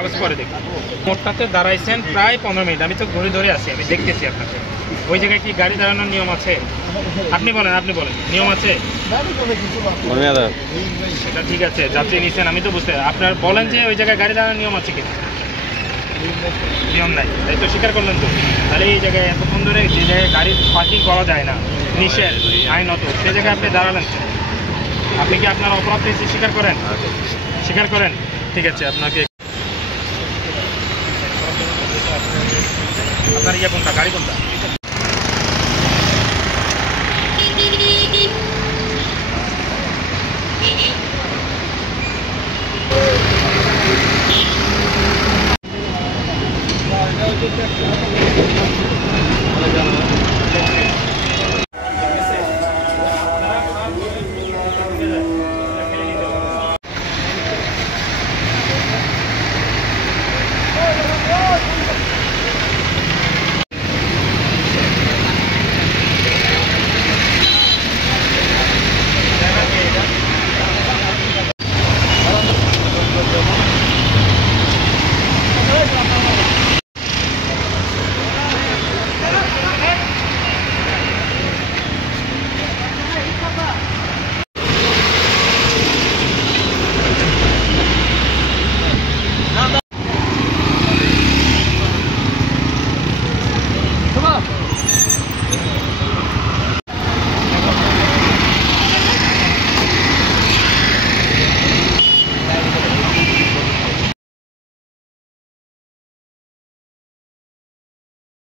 কাগজ পরে দেখি। মোটটাতে দাঁড়াইছেন প্রায় 15 মিনিট, আমি তো ঘড়ি ধরে আছি, আমি দেখতেছি আপনাকে। ওই জায়গায় কি গাড়ি দাঁড়ানোর নিয়ম আছে? আপনি বলেন নিয়ম আছে? সেটা ঠিক আছে, যাত্রী নিচ্ছেন আমি তো বুঝতে, আপনার বলেন যে ওই জায়গায় গাড়ি দাঁড়ানোর নিয়ম আছে কিনা? নিয়ম নাই, তাই তো স্বীকার করলেন তো। তাহলে এই জায়গায় এতক্ষণ ধরে যে জায়গায় গাড়ি পার্কিং করা যায় না, নিষেধ আইনত, সে জায়গায় আপনি দাঁড়ালেন। আপনি কি আপনার অপরাধ পেয়েছি স্বীকার করেন? স্বীকার করেন, ঠিক আছে। আপনাকে আপনার ইয়ে কোনটা, গাড়ি কোনটা?